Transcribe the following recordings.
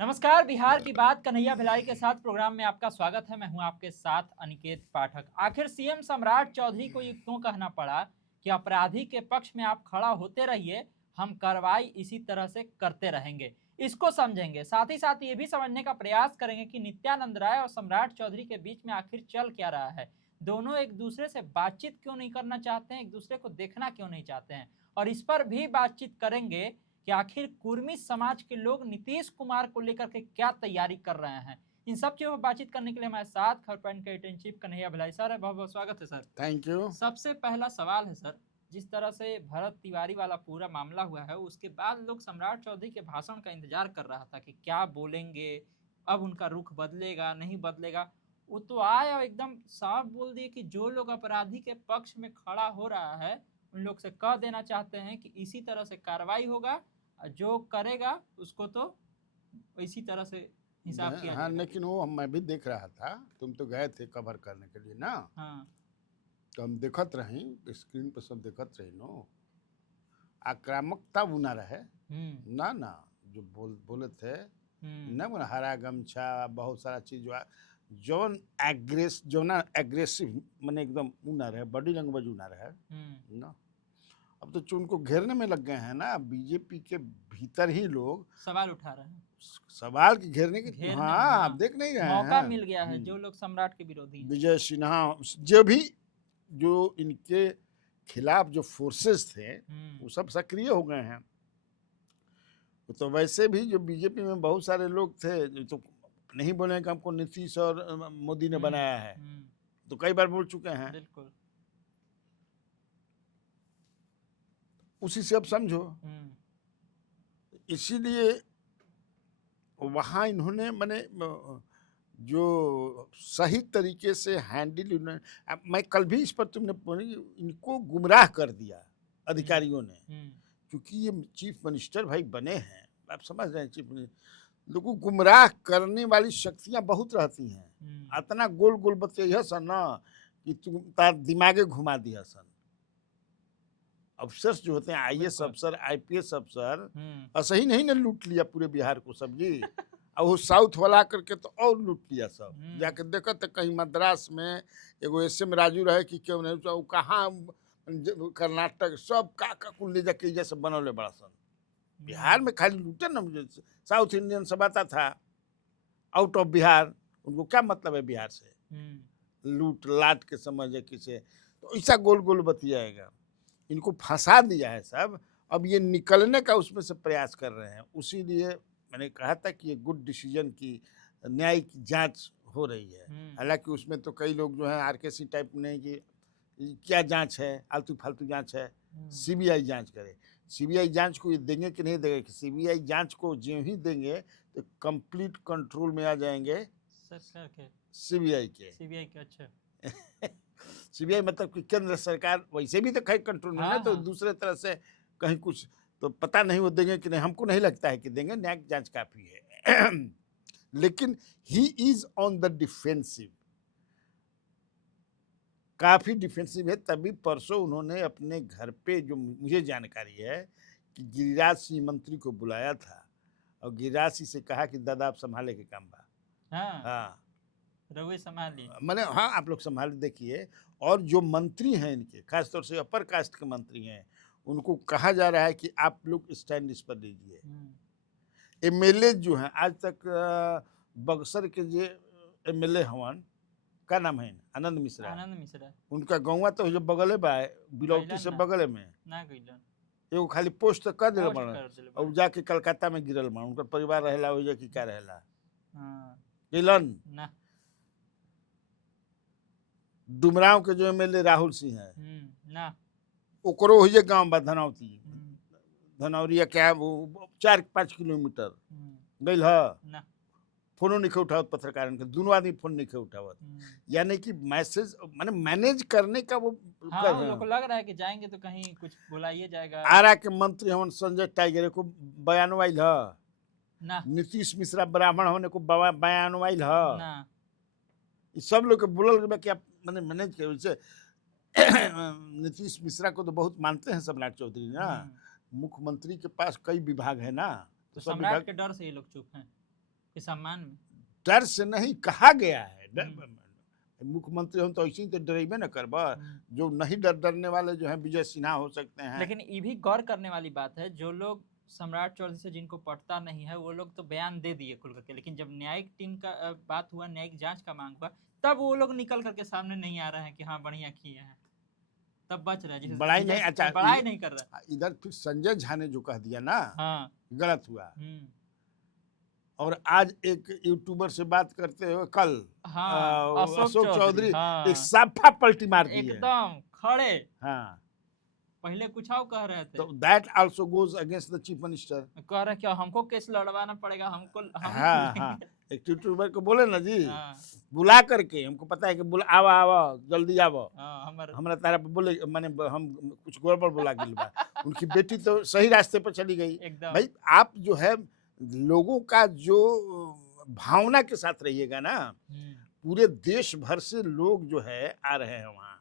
नमस्कार। बिहार की बात कन्हैया भिलाई के साथ प्रोग्राम में आपका स्वागत है। मैं हूं आपके साथ अनिकेत पाठक। आखिर सीएम सम्राट चौधरी को ये क्यों कहना पड़ा कि अपराधी के पक्ष में आप खड़ा होते रहिए, हम कार्रवाई इसी तरह से करते रहेंगे। इसको समझेंगे, साथ ही साथ ये भी समझने का प्रयास करेंगे कि नित्यानंद राय और सम्राट चौधरी के बीच में आखिर चल क्या रहा है। दोनों एक दूसरे से बातचीत क्यों नहीं करना चाहते हैं, एक दूसरे को देखना क्यों नहीं चाहते हैं, और इस पर भी बातचीत करेंगे कि आखिर कुर्मी समाज के लोग नीतीश कुमार को लेकर के क्या तैयारी कर रहे हैं। इन सब चीजों पर बातचीत करने के लिए हमारे साथ खबर पॉइंट के editor in chief Kanhaiya Bhilai sir है। बहुत बहुत स्वागत है सर। Thank you. सबसे पहला सवाल है सर, जिस तरह से भरत तिवारी वाला पूरा मामला हुआ है, उसके बाद लोग सम्राट चौधरी के भाषण का इंतजार कर रहा था कि क्या बोलेंगे, अब उनका रुख बदलेगा नहीं बदलेगा। वो तो आए और एकदम साफ बोल दिए कि जो लोग अपराधी के पक्ष में खड़ा हो रहा है उन लोग से कह देना चाहते हैं कि इसी तरह से कार्रवाई होगा, जो करेगा उसको तो इसी तरह से हिसाब किया हाँ, जाएगा। लेकिन वो मैं भी देख रहा था, तुम तो गए थे कवर करने के लिए ना, हाँ। तो हम देखत रही, स्क्रीन पर सब देखत रही नो। आक्रामकता वो ना रहे ना ना, जो बोले थे ना, वो हरा गमछा बहुत सारा चीज जौन एग्रेसिव मैंने एकदम वो ना रहे, बॉडी लैंग्वेज वो ना रहे ना। अब तो उनको घेरने में लग गए हैं ना, बीजेपी के भीतर ही लोग सवाल उठा रहे हैं, सवाल की घेरने की। घेरने में। हाँ, हाँ, आप देख नहीं रहे मौका हैं। मिल गया है जो लोग सम्राट के विरोधी हैं। विजय सिन्हा जो भी, जो इनके खिलाफ जो फोर्सेस थे वो सब सक्रिय हो गए हैं। तो वैसे भी जो बीजेपी में बहुत सारे लोग थे जो तो नहीं बोले कि हमको नीतीश और मोदी ने बनाया है, तो कई बार बोल चुके हैं। बिल्कुल। उसी से अब समझो, इसीलिए वहाँ इन्होंने मैंने जो सही तरीके से हैंडल, मैं कल भी इस पर तुमने इनको गुमराह कर दिया अधिकारियों ने, क्योंकि ये चीफ मिनिस्टर भाई बने हैं, आप समझ रहे हैं। चीफ मिनिस्टर लोगों को गुमराह करने वाली शक्तियां बहुत रहती हैं। इतना गोल गोल बतिया सन ना कि तुम तार दिमागे घुमा दिया सन। अफसर जो होते हैं, आईएएस अफसर, आईपीएस अफसर, सही नहीं ना लूट लिया पूरे बिहार को सब्जी, और वो साउथ वाला करके तो और लूट लिया सब। जाके देखा तो कहीं मद्रास में एगो एसएम राजू रहे कि क्यों नहीं, वो कहाँ कर्नाटक सब का कुल ले जाके जैसे बनौले बड़ा सन। बिहार में खाली लूटे ना, मुझे साउथ इंडियन सब आता था आउट ऑफ बिहार, उनको क्या मतलब है बिहार से, लूट लाट के समझे किसे, तो ऐसा गोल गोल बतियाएगा। इनको फंसा दिया है सब, अब ये निकलने का उसमें से प्रयास कर रहे हैं। उसी लिए मैंने कहा था कि ये गुड डिसीजन की न्याय की जांच हो रही है। हालांकि उसमें तो कई लोग जो हैं आरकेसी टाइप में कि क्या जांच है, आलतू फालतू जांच है, सीबीआई जांच करे। सीबीआई जांच को ये देंगे कि नहीं देंगे, कि सीबीआई जांच को जो ही देंगे तो कंप्लीट कंट्रोल में आ जाएंगे सरकार के, सीबीआई के। अच्छा। सीबीआई मतलब कि केंद्र सरकार वैसे भी तो खैर कंट्रोल में है, तो दूसरे तरह से कहीं कुछ तो पता नहीं वो देंगे कि नहीं, हमको नहीं लगता है कि देंगे। न्यायिक जांच काफी है। लेकिन he is on the defensive, काफी डिफेंसिव है। तभी परसों उन्होंने अपने घर पे, जो मुझे जानकारी है, कि गिरिराज सिंह मंत्री को बुलाया था और गिरिराज सिंह से कहा कि दादा आप संभाले के काम बा। हाँ, रघुए संभालिए, मैंने, हाँ आप लोग संभाल देखिए। और जो मंत्री हैं इनके, खासतौर से अपर कास्ट के मंत्री हैं, उनको कहा जा रहा है कि आप लोग स्टैंड इस पर लीजिए। एमएलए जो हैं, आज तक बक्सर के जो एमएलए हवन, का नाम है, आनंद मिश्रा, उनका गौवा तो जो बगले बा, बिलौटी से बगले में ना, एगो खाली पोस्ट कर दिल बड़ा, और जाके कलकत्ता में गिरल बा। उनका परिवार रहेला हो कि क्या रहेला गिलन। डुमराव के जो एमएलए राहुल सिंह है, ओकरो हो जे गांव बा धनौती, धनौरिया क्या, वो 4-5 किलोमीटर गई है। फोनो नहीं उठावत पत्रकार के, दोनों आदमी फोन नहीं उठावत। यानी कि मैसेज माने मैनेज करने का वो लोग लग रहा है कि जाएंगे तो कहीं कुछ बुलाइए जाएगा। आरा के मंत्री हमन संजय टाइगर को बयान आइल है, नीतीश मिश्रा ब्राह्मण होने को बयान आइल है, सब लोग के बोलल कि आप मैंने मैनेज कर। वैसे नीतीश मिश्रा को तो बहुत मानते हैं सम्राट चौधरी ना, मुख्यमंत्री के पास कई विभाग है ना, तो सम्राट के डर से ये लोग चुप हैं। के सम्मान में। डर से नहीं कहा गया है। हम्म। मुख्यमंत्री हम तो ऐसे ही तो डरेबे न करबा। हम्म। जो नहीं डरने वाले जो हैं विजय सिन्हा हो सकते हैं। लेकिन ये भी गौर करने वाली बात है, जो लोग सम्राट चौधरी से जिनको पटता नहीं है वो लोग तो बयान दे दिए खुल करके, लेकिन जब न्यायिक टीम का बात हुआ, न्यायिक जांच का मांग हुआ, तब वो लोग निकल करके सामने नहीं आ रहे हैं कि हाँ बढ़िया किए हैं, तब बच रहे हैं। जैसे बड़ाई नहीं, अच्छा बड़ाई नहीं कर रहा। इधर फिर संजय झा ने जो कह दिया ना, हाँ। गलत हुआ। हम्म। और आज एक यूट्यूबर से बात करते हुए कल हाँ, अशोक चौधरी हाँ, एक साफा पलटी मार दी है। एकदम खड़े। हाँ, पहले कुछ और कह रहे थे, तो that also goes against the chief minister. कह रहे क्या हमको केस लड़वाना पड़ेगा, हमको हम हाँ हाँ, एक यूट्यूबर को बोले ना जी, हाँ, बुला करके, हमको पता है कि बुला आवा आवा जल्दी आवा, हाँ, हमरा तारा पे बोले, माने हम कुछ गड़बड़ बोला गेल बा। उनकी बेटी तो सही रास्ते पर चली गई। एकदम। भाई आप जो है लोगों का जो भावना के साथ रहिएगा ना, पूरे देश भर से लोग जो है आ रहे हैं वहाँ।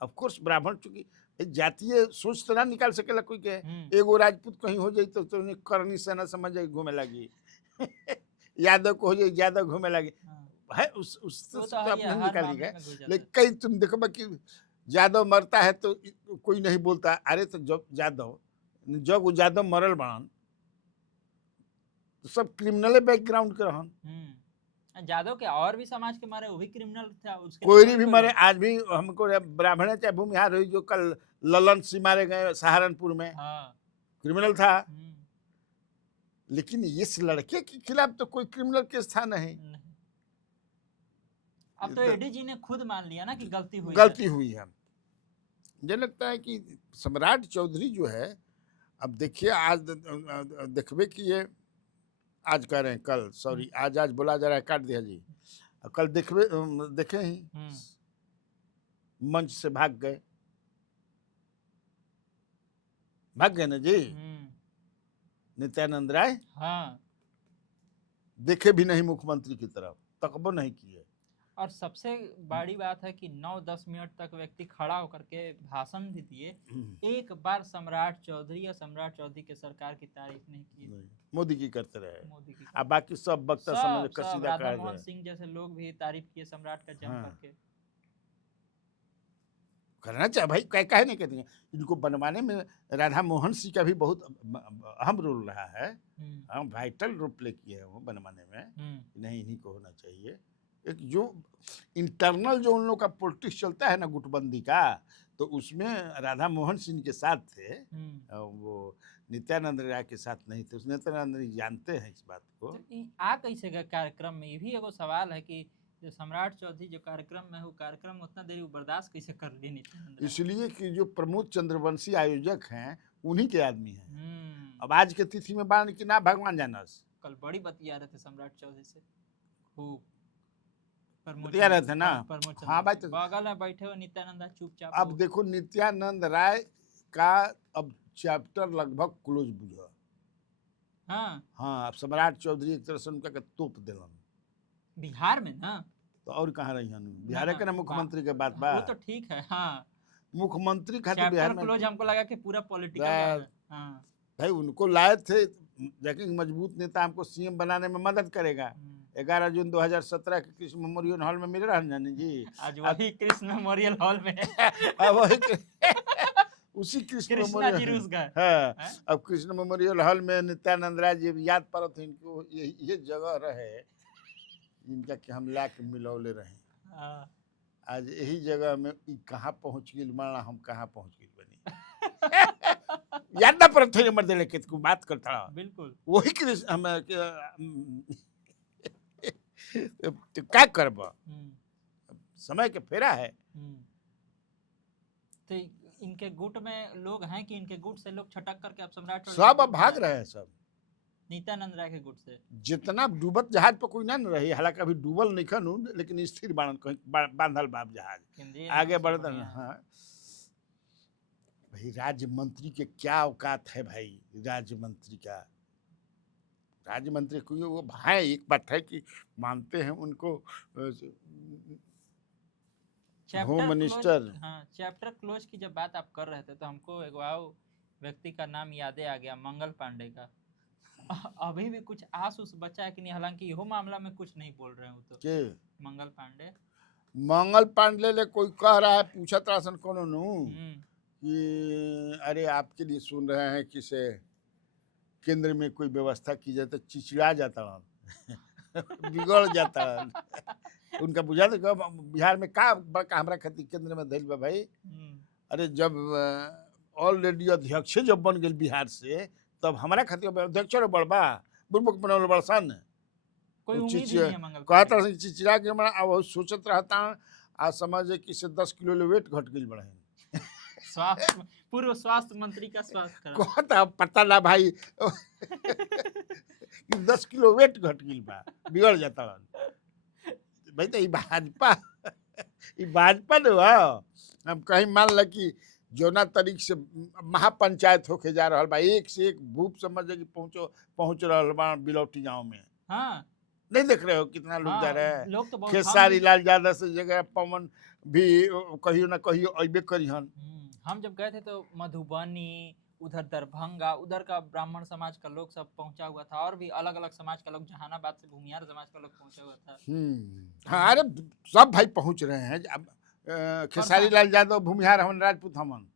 ऑफ कोर्स ब्राह्मण, चूंकि जातीय सोच तो ना निकाल सकेला कोई के। एगो राजपूत कहीं हो जाई तो उन्हें करनी से ना समझ जाए घूमे लगी। यादव को हो जाए यादव घूमे लगी है, उस तो अपने निकालिएगा। लेकिन कई तुम देखो कि यादव मरता है तो कोई नहीं बोलता, अरे तो जब वो यादव मरल बान तो सब क्रिमिनल बैकग्राउंड के रहन। यादव के और भी समाज के मारे वो भी क्रिमिनल था, उसके कोई भी मरे। आज भी हमको ब्राह्मण चाहे भूमिहार हुई, जो कल ललन सिंह मारे गए सहारनपुर में, हाँ, क्रिमिनल था। लेकिन इस लड़के के खिलाफ तो कोई क्रिमिनल केस था नहीं। अब तो एडीजी ने खुद मान लिया ना कि गलती हुई है। मुझे लगता है कि सम्राट चौधरी जो है, अब देखिए आज देखबे कि ये आज कह रहे हैं कल, सॉरी आज बोला जा रहा है, काट दिया जी। कल देखे ही मंच से भाग गए ना जी। नित्यानंद राय हाँ, देखे भी नहीं मुख्यमंत्री की तरफ, तकबो नहीं किए। और सबसे बड़ी बात है कि 9-10 मिनट तक व्यक्ति खड़ा होकर के भाषण भी दिए, एक बार सम्राट चौधरी या सम्राट चौधरी के सरकार की तारीफ नहीं की। मोदी की करते रहे, मोदी की। अब बाकी सब वक्ता समझ कसीदा कर रहे हैं। राधा मोहन सिंह जैसे लोग भी तारीफ किए सम्राट का जम करके। करना चाहिए भाई, कहे नहीं कहते हैं। इनको बनवाने में राधा मोहन सिंह का भी बहुत अहम रोल रहा है। हम वाइटल रोल प्ले किए हैं वो बनवाने में। नहीं, इन्हीं को होना चाहिए। एक जो इंटरनल जो उन लोग का पॉलिटिक्स चलता है ना गुटबंदी का, तो उसमें राधा मोहन सिंह के साथ थे, वो नित्यानंद राय के साथ नहीं थे। नित्यानंद राय जानते हैं इस बात को। तो आ कैसे गए कार्यक्रम में, ये भी एगो सवाल है कि जो सम्राट चौधरी जो कार्यक्रम में, वो कार्यक्रम उतना देर बर्दाश्त कैसे कर ली नित्यानंद? इसलिए कि जो प्रमोद चंद्रवंशी आयोजक हैं उन्हीं के आदमी हैं। अब आज के तिथि में बाण की ना भगवान जानस। कल बड़ी बतिया रहे थे सम्राट चौधरी से, खूब बतिया रहे थे ना। हाँ भाई, तो बगल में बैठे हो नित्यानंद चुपचाप। अब देखो नित्यानंद राय का अब चैप्टर लगभग क्लोज बुझा। हाँ, अब सम्राट चौधरी एक तरह से उनका तोप दिलन बिहार में ना, तो और कहाँ रही हन? बिहार के ना मुख्यमंत्री के बात बा। वो तो ठीक है। हाँ, मुख्यमंत्री खातिर बिहार में क्लोज हमको लगा कि पूरा पॉलिटिकल। हाँ भाई, उनको लाए थे जाके मजबूत नेता हमको सीएम बनाने में मदद करेगा। 11 जून 2017 के कृष्ण मेमोरियल हॉल में मिल रहा है जानी जी। आज वही कृष्ण मेमोरियल हॉल में उसी कृष्ण मेमोरियल। हाँ, अब कृष्ण मेमोरियल हॉल में नित्यानंद राय जी याद पड़त है इनको, ये जगह रहे इनका कि हम ला के मिलौले रहे। आज यही जगह में कहाँ पहुँच गई माना, हम कहाँ पहुँच गई बनी। याद ना पड़त है मर्द लेके को बात करता। बिल्कुल वही कृष्ण हम तो क्या करब, समय के फेरा है। तो इनके गुट में लोग हैं कि इनके गुट से लोग छटक करके अब सम्राट सब अब भाग रहे हैं, सब नित्यानंद राय के गुट से। जितना डूबत जहाज पर कोई ना रही, हालांकि अभी डूबल नहीं खनू, लेकिन स्थिर बांधल बाब जहाज आगे बढ़ता है। हाँ भाई, राज्य मंत्री के क्या औकात है भाई? राज्य मंत्री का, राज्य मंत्री कोई वो भाई, एक बात है कि मानते हैं उनको होम मिनिस्टर। हाँ, चैप्टर क्लोज की जब बात आप कर रहे थे तो हमको एक व्यक्ति का नाम यादें आ गया, मंगल पांडे का। अभी भी कुछ आस उस बचा है कि नहीं? हालांकि इहो मामला में कुछ नहीं बोल रहे हो तो के मंगल पांडे। मंगल पांडे ले कोई कह रहा है, पूछा त्रासन कोनो नु हम्म। कि अरे आपके लिए सुन रहे हैं कि से केंद्र में कोई व्यवस्था की जाए, तो चिचिड़ा जाता बिगड़ जाता। उनका बुझा तो बिहार में का बड़का हमरा खातिर केंद्र में धैल बा भाई। अरे जब ऑलरेडी अध्यक्ष जब बन गए बिहार से, तब हमारा खातिर अध्यक्ष बड़बा बुर्बक बनल बड़सन। कोई वो उम्मीद ही नहीं है मंगल कहता पांडे रहा चिचिड़ा के बड़ा अब सोचत रहता आज समझे कि से 10 किलो ले वेट घट गई बड़ा स्वास्थ्य पूर्व स्वास्थ्य मंत्री का स्वास्थ्य खराब। कहता पता ना भाई कि 10 किलो वेट घट गई बा, बिगड़ जाता भाई। तो ई भाजपा न बा। हम कहीं मान ल कि जौना तरीक से महापंचायत होके जा रहा बा, एक से एक भूप समझे कि पहुंच रहा बा बिलौटी गांव में। हाँ नहीं देख रहे हो कितना लोग जा रहे हैं। लोग तो बहुत खेसारी लाल यादव से जगह पवन भी कहियो ना कहियो अबे करिहन। हम जब गए थे तो मधुबनी, उधर दरभंगा, उधर का ब्राह्मण समाज का लोग सब पहुंचा हुआ था, और भी अलग अलग समाज का लोग, जहानाबाद से भूमिहार समाज का लोग पहुंचा हुआ था। हाँ अरे सब भाई पहुंच रहे हैं। अब खेसारी लाल यादव भूमिहार हमन राजपूत हमन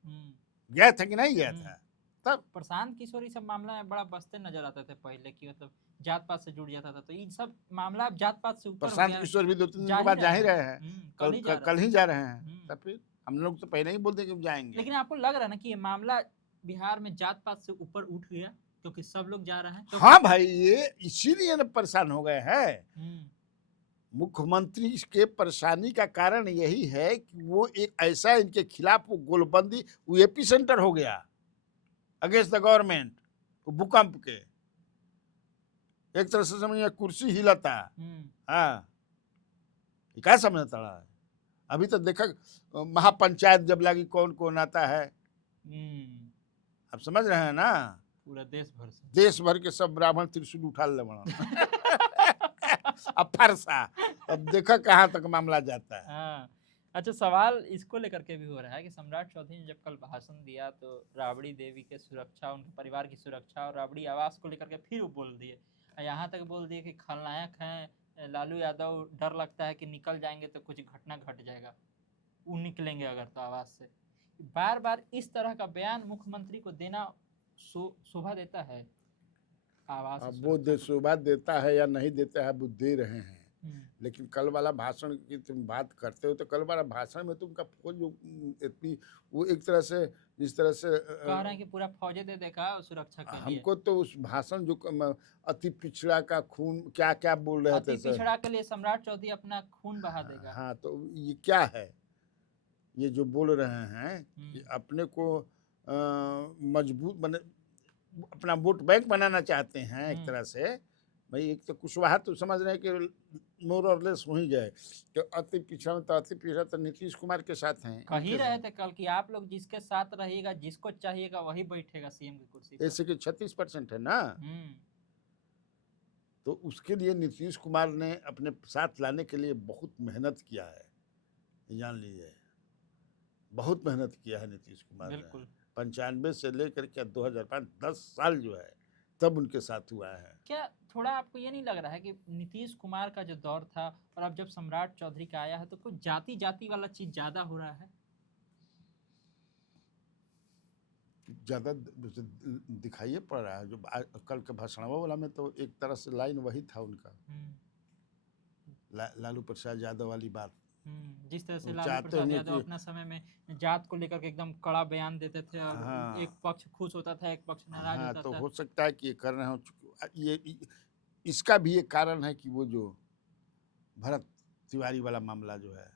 गया था कि नहीं गया था। तब प्रशांत किशोर ये सब मामला में बड़ा बसते नजर आते थे पहले, कि मतलब जात पात से जुड़ जाता था, तो ये सब मामला अब जात पात से ऊपर हो प्रशांत गया। किशोर भी 2-3 दिन के बाद जा ही रहे हैं। कल ही जा रहे हैं। हम्म। तब फिर हम लोग तो पहले ही बोलते कि जाएंगे। लेकिन आपको लग रहा है ना कि ये मामला बिहार में जात पात से ऊपर उठ गया, क्योंकि सब लोग जा रहे हैं तो हाँ भाई, ये इसीलिए ना परेशान हो गए हैं। मुख्यमंत्री के परेशानी का कारण यही है कि वो एक ऐसा इनके खिलाफ वो गोलबंदी, वो एपी सेंटर हो गया अगेंस्ट द गवर्नमेंट। भूकंप के एक तरह से समझिए कुर्सी हिलता। हाँ, क्या समझता रहा है। अभी तो देखा महापंचायत जब लगी कौन कौन आता है, आप समझ रहे हैं ना। पूरा देश भर के सब ब्राह्मण त्रिशूल उठा ले बना अब फरसा। अब देखा कहाँ तक मामला जाता है। हाँ। अच्छा, सवाल इसको लेकर के भी हो रहा है कि सम्राट चौधरी ने जब कल भाषण दिया तो राबड़ी देवी के सुरक्षा, उनके परिवार की सुरक्षा और राबड़ी आवास को लेकर के फिर वो बोल दिए, यहाँ तक बोल दिए कि खलनायक हैं लालू यादव, डर लगता है कि निकल जाएंगे तो कुछ घटना घट जाएगा, वो निकलेंगे अगर तो आवास से। बार बार इस तरह का बयान मुख्यमंत्री को देना शोभा देता है आवास? अब वो शोभा देता है या नहीं देता है, वो दे रहे हैं। लेकिन कल वाला भाषण की तुम बात करते हो, तो कल वाला भाषण में तुमका जो इतनी वो एक तरह से जिस तरह से कह रहे हैं कि पूरा फौजे दे देगा सुरक्षा के लिए। हमको तो उस भाषण जो अति पिछड़ा का खून क्या क्या बोल रहे थे, अति पिछड़ा के लिए सम्राट चौधरी अपना खून बहा देगा। हाँ, तो ये क्या है ये जो बोल रहे हैं कि अपने को मजबूत बने, अपना वोट बैंक बनाना चाहते हैं एक तरह से। भाई एक तो कुशवाहा तो समझ रहे हैं कि मोर और लेस हो ही गए, तो अति पिछड़ा तो अति पिछड़ा तो नीतीश कुमार के साथ हैं। कही रहे थे कल कि आप लोग जिसके साथ रहिएगा, जिसको चाहिएगा वही बैठेगा सीएम की कुर्सी पर। ऐसे कि 36% है ना, तो उसके लिए नीतीश कुमार ने अपने साथ लाने के लिए बहुत मेहनत किया है, जान लीजिए बहुत मेहनत किया है नीतीश कुमार ने। 95 से लेकर के 2005 10 साल जो है तब उनके साथ हुआ है। क्या थोड़ा आपको ये नहीं लग रहा है कि नीतीश कुमार का जो दौर था और अब जब सम्राट चौधरी का आया है तो कुछ जाति जाति वाला चीज ज्यादा हो रहा है? ज्यादा दिखाइए पड़ रहा है। जो कल के भाषणों वाला में तो एक तरह से लाइन वही था उनका, लालू प्रसाद यादव वाली बात। जिस तरह से लालू प्रसाद यादव अपना समय में जात को लेकर के एकदम कड़ा बयान देते थे और हाँ, एक पक्ष खुश होता था, एक पक्ष नाराज होता तो था। हो सकता है कि ये कर रहे हो। ये इसका भी एक कारण है कि वो जो भरत तिवारी वाला मामला जो है,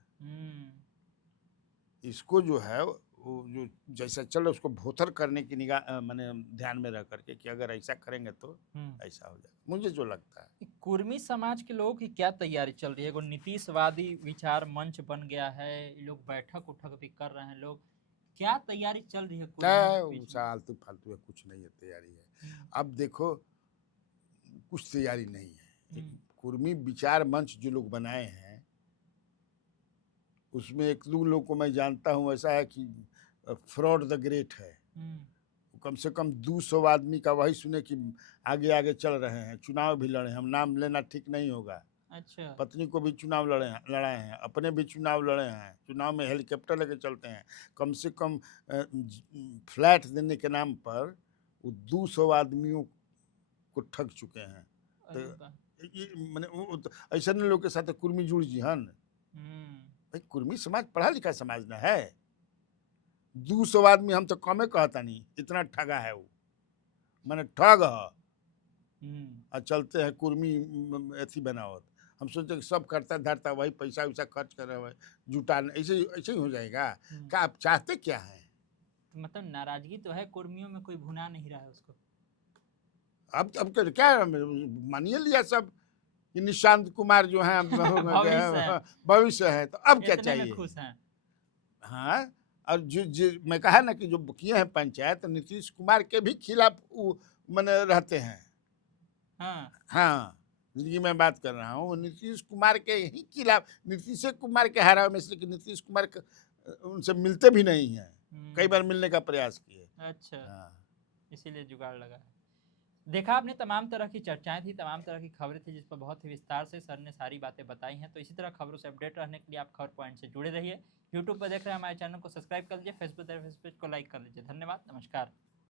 इसको जो है वो जो जैसा चल उसको भोथर करने की निगाह मैंने ध्यान में रख करके कि अगर ऐसा करेंगे तो ऐसा हो जाए, मुझे जो लगता है। कुर्मी समाज के लोगों की क्या तैयारी चल रही है? वो नीतीशवादी विचार मंच बन गया है, लोग बैठक उठक भी कर रहे हैं, लोग क्या तैयारी चल रही है? फालतू फालतू है, कुछ नहीं है तैयारी है। अब देखो कुछ तैयारी नहीं है। कुर्मी विचार मंच जो लोग बनाए हैं उसमें एक दो लोग को मैं जानता हूँ, ऐसा है कि फ्रॉड द ग्रेट है, कम से कम 200 आदमी का वही सुने कि आगे आगे चल रहे हैं, चुनाव भी लड़े हैं। हम नाम लेना ठीक नहीं होगा। अच्छा। पत्नी को भी चुनाव लड़ाए हैं, अपने भी चुनाव लड़े हैं, चुनाव में हेलीकॉप्टर लेके चलते हैं। कम से कम फ्लैट देने के नाम पर वो 200 आदमियों को ठग चुके हैं। अरे तो वाह। ये मैंने ऐसा लोग के साथ कुर्मी जुड़ जी हन। भाई कुर्मी समाज पढ़ा लिखा समाज ना है। 200 आदमी हम तो कमे कहता नहीं, इतना ठगा है वो, मैंने ठग है। और चलते हैं कुर्मी अथी बनावत। हम सोचते कि सब करता धरता वही पैसा वैसा खर्च कर रहे हैं, जुटा ऐसे ऐसे ही हो जाएगा। क्या आप चाहते क्या है? मतलब नाराजगी तो है, कुर्मियों में कोई भुना नहीं रहा है उसको। अब तो क्या मानिए लिया सब कि निशांत कुमार जो है भविष्य है, तो अब क्या इतने में चाहिए? खुश हैं। हाँ, और जो मैं कहा ना कि जो किए हैं पंचायत, नीतीश कुमार के भी खिलाफ मैंने रहते हैं। हाँ, जिंदगी में बात कर रहा हूँ, नीतीश कुमार के ही खिलाफ, नीतीश कुमार के हराव में, इसलिए कि नीतीश कुमार उनसे मिलते भी नहीं हैं, कई बार मिलने का प्रयास किए। अच्छा। हाँ। इसीलिए जुगाड़ लगा है। देखा आपने, तमाम तरह की चर्चाएं थी, तमाम तरह की खबरें थी, जिस पर बहुत ही विस्तार से सर ने सारी बातें बताई हैं। तो इसी तरह खबरों से अपडेट रहने के लिए आप खबर पॉइंट से जुड़े रहिए। यूट्यूब पर देख रहे हैं हमारे चैनल को सब्सक्राइब कर लीजिए, फेसबुक को लाइक कर लीजिए। धन्यवाद, नमस्कार।